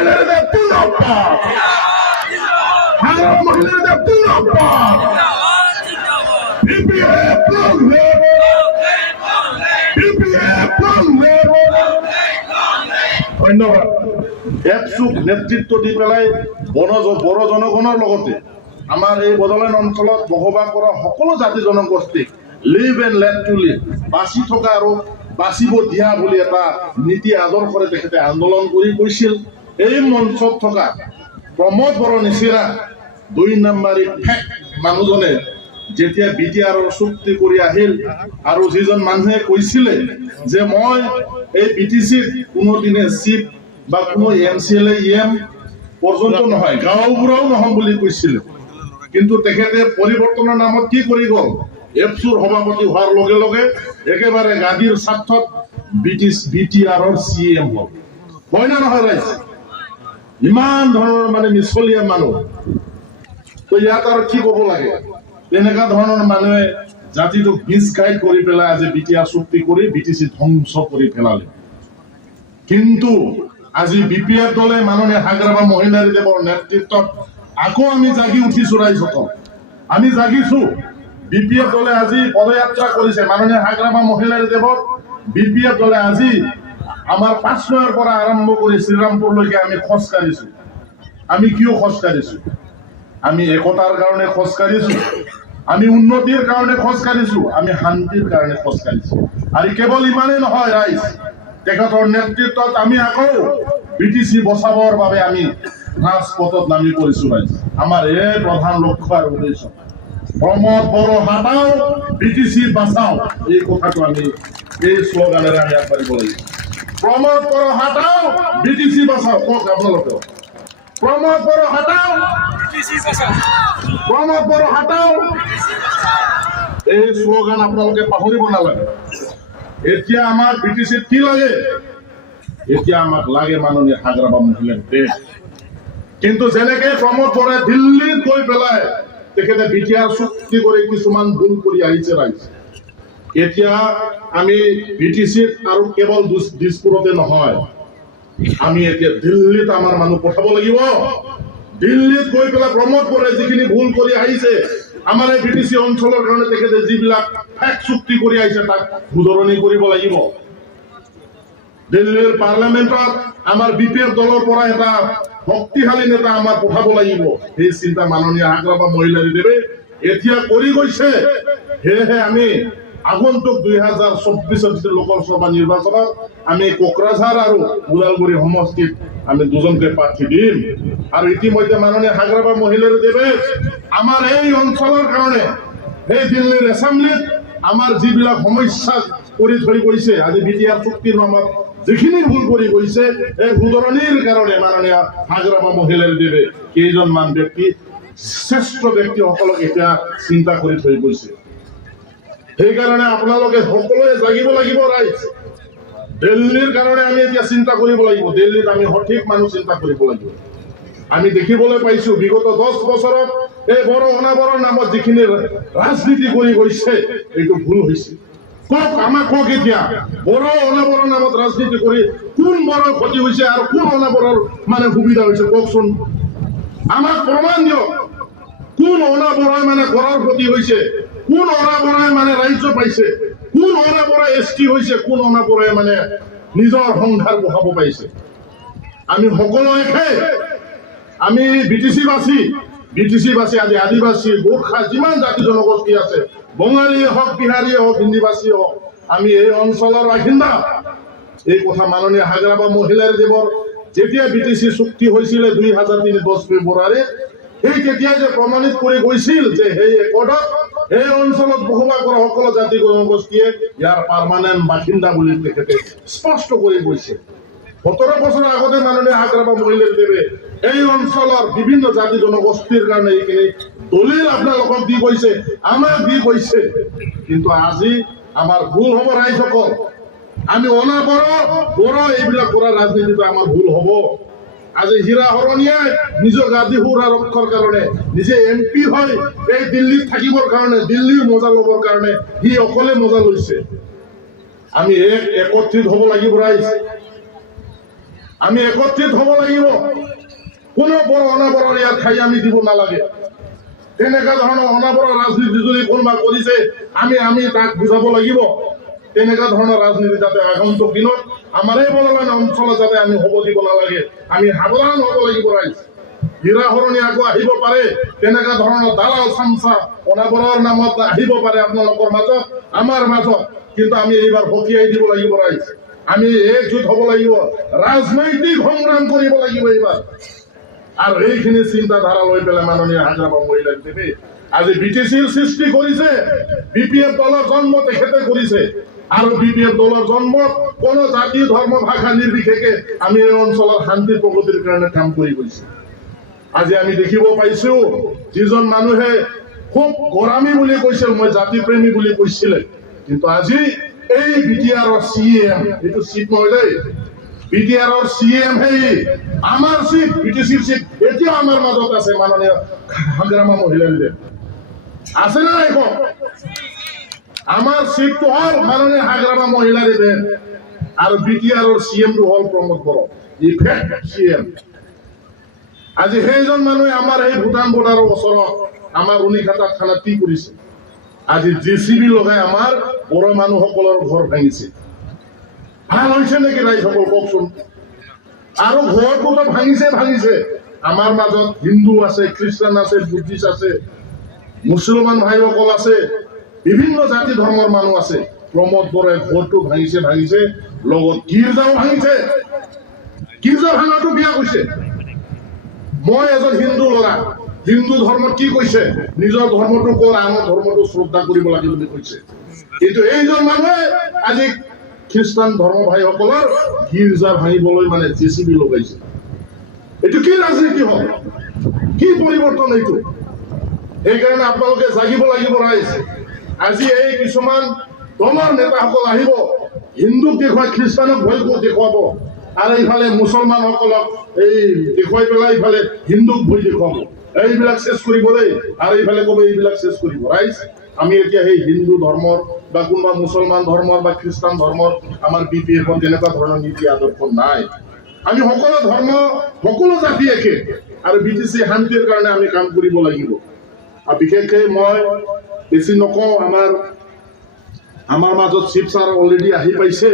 Mohilary Zindabad! Hagrama Mohilary Zindabad! BPF ধন্যবাদ। একচুক নেতৃত্ব দি পেলাই বড় জনগণৰ লগতে আমাৰ এই বড়োলেণ্ড অঞ্চলত বসবাস কৰা সকলো জাতি জনগোষ্ঠীক live and let to live, বাচি থকা আৰু বাচিব দিয়া বুলি এটা নীতি আদৰ্শৰে তেখেতে আন্দোলন কৰি কৈছিল। এই মঞ্চত থকা প্ৰমোদ বড়ো নিচিনা ২ নম্বৰী ফেক মানুহজনে যেতিয়া BTRৰ চুক্তি কৰি আহিল আৰু যিজন মানুহে কৈছিলে যে মই এই BTCত কোনোদিনে চিফ বা কোনো MCLA EM পৰ্যন্ত নহয়, গাঁওবুঢ়াও নহম বুলি কৈছিলে, কিন্তু তেখেতে পৰিৱৰ্তনৰ নামত কি কৰি গ'ল? এপচুৰ সভাপতি হোৱাৰ লগে লগে একেবাৰে গাদীৰ স্বাৰ্থত BTRৰ CM হ'ল। হয় না নহয় ৰাইজ? ইমান ধৰণৰ মানে মিছলীয়া মানুহ, তো ইয়াত আৰু কি ক'ব লাগে? তেনেকুৱা ধৰণৰ মানুহে জাতিটোক মিছগাইড কৰি পেলাই আজি BTR চুক্তি কৰি BTC ধ্বংস কৰি পেলালে। কিন্তু আজি BPF দলে মাননীয় হাগ্ৰামা মহিলাৰী দেৱৰ নেতৃত্বত আকৌ আমি জাগি উঠিছো ৰাইজসকল, আমি জাগিছো। BPF দলে আজি পদযাত্ৰা কৰিছে মাননীয় হাগ্ৰামা মহিলাৰী দেৱৰ। BPF দলে আজি আমাৰ 5 মাইলৰ পৰা আৰম্ভ কৰি শ্ৰীৰামপুৰলৈকে আমি খোজ কাঢ়িছো। আমি কিয় খোজ কাঢ়িছো? আমি একতাৰ কাৰণে খোজ কাঢ়িছো, আমি উন্নতিৰ কাৰণে খোজ কাঢ়িছো, আমি শান্তিৰ কাৰণে খোজ কাঢ়িছো। আৰু কেৱল ইমানেই নহয় ৰাইজ, তেখেতৰ নেতৃত্বত আমি আকৌ BTC বচাবৰ বাবে আমি ৰাজপথত নামি পৰিছো ৰাইজ। আমাৰ এই প্ৰধান লক্ষ্য আৰু উদ্দেশ্য, প্ৰমোদ বড়ো হাটাও, BTC বাঁচাও, এই কথাটো আমি এই শ্লোগানেৰে আমি আগবাঢ়িব লাগিব। প্ৰমোদ বড়ো হাটাও, BTC বাঁচাও। কওক আপোনালোকে, প্ৰমোদ বড়ো হাটাও, প্ৰমোদ বড়ো হাটাও। এই শ্লোগান আপোনালোকে পাহৰিব নালাগে। এতিয়া আমাক BTCত কি লাগে? এতিয়া আমাক লাগে মাননীয় হাগ্ৰামা মহিলাৰ দেশ। কিন্তু যেনেকে প্ৰমোদ বড়োৱে দিল্লীত গৈ পেলাই তেখেতে BTR চুক্তি কৰি কিছুমান ভুল কৰি আহিছে ৰাইজ, এতিয়া আমি BTCত আৰু কেৱল দিছপুৰতে নহয়, আমি এতিয়া দিল্লীত আমাৰ মানুহ পঠাব লাগিব। দিল্লীত গৈ পেলাই প্ৰমোদ বড়োৱে যিখিনি ভুল কৰি আহিছে, আমাৰ এই BTC অঞ্চলৰ কাৰণে তেখেতে যিবিলাক ফেক চুক্তি কৰি আহিছে তাক শুধৰণি কৰিব লাগিব। দিল্লীৰ পাৰ্লামেণ্টত আমাৰ BPF দলৰ পৰা এটা শক্তিশালী নেতা আমাৰ পঠাব লাগিব। সেই চিন্তা মাননীয় হাগ্ৰামা মহিলাৰী দেৱে এতিয়া কৰি গৈছে। সেয়েহে আমি আগন্তুক 2024 লোকসভা নিৰ্বাচনত আমি কোকৰাঝাৰ আৰু ওদালগুৰি সমষ্টিত আমি 2জনকে প্ৰাৰ্থী দিম। আৰু ইতিমধ্যে মাননীয় হাগ্ৰামা মহিলাৰী দেৱে আমাৰ এই অঞ্চলৰ কাৰণে এই দিল্লীৰ এছেম্বলিত আমাৰ যিবিলাক সমস্যা কৰি থৈ গৈছে, আজি BTR চুক্তিৰ নামত যিখিনি ভুল কৰি গৈছে, এই শুধৰণিৰ কাৰণে মাননীয় হাগ্ৰামা মহিলাৰী দেৱে কেইজনমান ব্যক্তি, শ্ৰেষ্ঠ ব্যক্তিসকলক এতিয়া চিন্তা কৰি থৈ গৈছে। সেইকাৰণে আপোনালোকে সকলোৱে জাগিব লাগিব ৰাইজ। দিল্লীৰ কাৰণে আমি এতিয়া চিন্তা কৰিব লাগিব। দিল্লীত আমি সঠিক মানুহ চিন্তা কৰিব লাগিব। আমি দেখিবলৈ পাইছো বিগত 10 বছৰত এই বড়ো অনাবৰৰ নামত যিখিনি ৰাজনীতি কৰি গৈছে, এইটো ভুল হৈছে। কওক, আমাক কওক এতিয়া, বড়ো অনাবৰৰ নামত ৰাজনীতি কৰি কোন বড়োৰ ক্ষতি হৈছে আৰু কোন অনাবৰৰ মানে সুবিধা হৈছে? কওকচোন, আমাক প্ৰমাণ দিয়ক। কোন অনাবৰাই মানে ঘৰৰ ক্ষতি হৈছে, কোন অনাবৰাই মানে ৰাজ্য পাইছে, কোন অনাবৰাই ST হৈছে, কোন অনাবৰাই মানে নিজৰ সংসাৰ বঢ়াব পাইছে? আমি সকলো একে। আমি BTC বাসী আজি আদিবাসী, গোৰ্খা, যিমান জাতি জনগোষ্ঠী আছে, বঙালী হওক, বিহাৰী হওক, হিন্দীবাসী হওক, আমি এই অঞ্চলৰ বাসিন্দা। এই কথা মাননীয় হাগ্ৰামা মহিলাৰী দেৱৰ যেতিয়া BTC চুক্তি হৈছিলে 2003 ফেব্ৰুৱাৰীত, সেই তেতিয়াই যে প্ৰমাণিত কৰি গৈছিল যে সেই একৰ্ডত এই অঞ্চলত বসবাস কৰা সকলো জাতি জনগোষ্ঠীয়ে ইয়াৰ পাৰ্মানেণ্ট বাসিন্দা বুলি তেখেতে স্পষ্ট কৰি গৈছে। 17 বছৰ আগতে মাননীয় হাগ্ৰামা মহিলাৰী দেৱে এই অঞ্চলৰ বিভিন্ন জাতি জনগোষ্ঠীৰ কাৰণে এইখিনি দলিল আপোনালোকক দি গৈছে, আমাক দি গৈছে। কিন্তু আজি আমাৰ ভুল হ'ব ৰাইজসকল। আমি বড়ো এইবিলাক কৰা ৰাজনীতিটো আমাৰ ভুল হ'ব। আজি হীৰা হৰণীয়াই নিজৰ গাদী সুৰা ৰক্ষাৰ কাৰণে নিজে MP হয় এই দিল্লীত থাকিবৰ কাৰণে, দিল্লীৰ মজা ল'বৰ কাৰণে সি অকলে মজা লৈছে। আমি একত্ৰিত হ'ব লাগিব ৰাইজ। আমি একত্ৰিত হ'ব লাগিব কোনো বৰ অনাবৰৰ ইয়াত ঠাই আমি দিব নালাগে তেনেকা ধৰণৰ অনাবৰৰ ৰাজনীতি যদি কোনোবা কৰিছে আমি তাক বুজাব লাগিব তেনেকা ধৰণৰ ৰাজনীতি যাতে আগন্তুক দিনত আমাৰ এই বলৱান অঞ্চলত যাতে আমি হ'ব দিব নালাগে আমি সাৱধান হ'ব লাগিব ৰাইজ হীৰা হৰণি আকৌ আহিব পাৰে তেনেকা ধৰণৰ দালাল চামচা অনাবৰৰ নামত আহিব পাৰে আপোনালোকৰ মাজত আমাৰ মাজত কিন্তু আমি এইবাৰ হকিয়াই দিব লাগিব ৰাইজ আমি একজুট হ'ব লাগিব ৰাজনৈতিক সংগ্ৰাম কৰিব লাগিব এইবাৰ আৰু এইখিনি চিন্তাধাৰা লৈ পেলাই মাননীয় হাগ্ৰামা মহিলাৰী দেৱে আজি বিটিচিৰ সৃষ্টি কৰিছে বিপিএফ দলৰ জন্ম তেখেতে কৰিছে আৰু বিপিএফ দলৰ জন্মত কোনো জাতি ধৰ্ম ভাষা নিৰ্বিশেষে আমি এই অঞ্চলৰ শান্তি প্ৰগতিৰ কাৰণে কাম কৰি গৈছে আজি আমি দেখিব পাইছো যিজন মানুহে খুব গৰামী বুলি কৈছিল মই জাতি প্ৰেমী বুলি কৈছিলে কিন্তু আজি এই বিটিআৰৰ সিএম এইটো চিট নহয় দেই বিটিআৰৰ সিএম হেই আমাৰ চিট বিটিচিৰ চিট এতিয়া আমাৰ মাজত আছে মাননীয় হাগ্ৰামা মহিলাৰী দেৱ আছে না নাই কওক আমাৰ চিটটো হল মাননীয় হাগ্ৰামা মহিলাৰী দেৱ আৰু বিটিআৰৰ সিএমটো হল প্ৰমোদ বড়ো ইফেক্ট সিএম আজি সেইজন মানুহে আমাৰ এই ভূটান বৰ্ডাৰৰ ওচৰত আমাৰ উনিঘাটা থানাত কি কৰিছে আজি জেচিবি লগাই আমাৰ বড়ো মানুহসকলৰ ঘৰ ভাঙিছে ভাল হৈছে নেকি ৰাইজসকল কওকচোন আৰু ঘৰটোতো ভাঙিছে আমাৰ মাজত হিন্দু আছে খ্ৰীষ্টান আছে বুদ্ধিষ্ট আছে মুছলমান ভাইসকল আছে বিভিন্ন জাতি ধৰ্মৰ মানুহ আছে প্ৰমোদ বড়োৱে ঘৰটো ভাঙিছে লগত গীৰ্জাও ভাঙিছে গীৰ্জা ভাঙাটো বিয়া কৈছে মই এজন হিন্দু ল'ৰা হিন্দু ধৰ্মত কি কৈছে নিজৰ ধৰ্মটো কৰ আনৰ ধৰ্মটো শ্ৰদ্ধা কৰিব লাগে বুলি কৈছে কিন্তু এইজন মানুহে আজি খ্ৰীষ্টান ধৰ্ম ভাইসকলৰ গীৰ্জা ভাঙিবলৈ মানে জেচিবি লগাইছে এইটো কি ৰাজনীতি হ'ল কি পৰিৱৰ্তন এইটো সেইকাৰণে আপোনালোকে জাগিব লাগিব ৰাইজ আজি এই কিছুমান দলৰ নেতাসকল আহিব হিন্দুক দেখুৱাই খ্ৰীষ্টানক ভয় দেখুৱাব আৰু এইফালে মুছলমানসকলক এই দেখুৱাই পেলাই এইফালে হিন্দুক ভয় দেখুৱাব এইবিলাক শেষ কৰিবলৈ আৰু এইফালে ক'ব এইবিলাক শেষ কৰিব ৰাইজ আমি এতিয়া সেই হিন্দু ধৰ্মৰ বা কোনোবা মুছলমান ধৰ্মৰ বা খ্ৰীষ্টান ধৰ্মৰ আমাৰ বিপিএফৰ তেনেকুৱা ধৰণৰ নীতি আদৰ্শ নাই আমি সকলো ধৰ্ম সকলো জাতি একে আৰু বিটিচি শান্তিৰ কাৰণে আমি কাম কৰিব লাগিব আৰু বিশেষকৈ মই বেছি নকওঁ আমাৰ মাজত চিফ ছাৰ অলৰেডি আহি পাইছে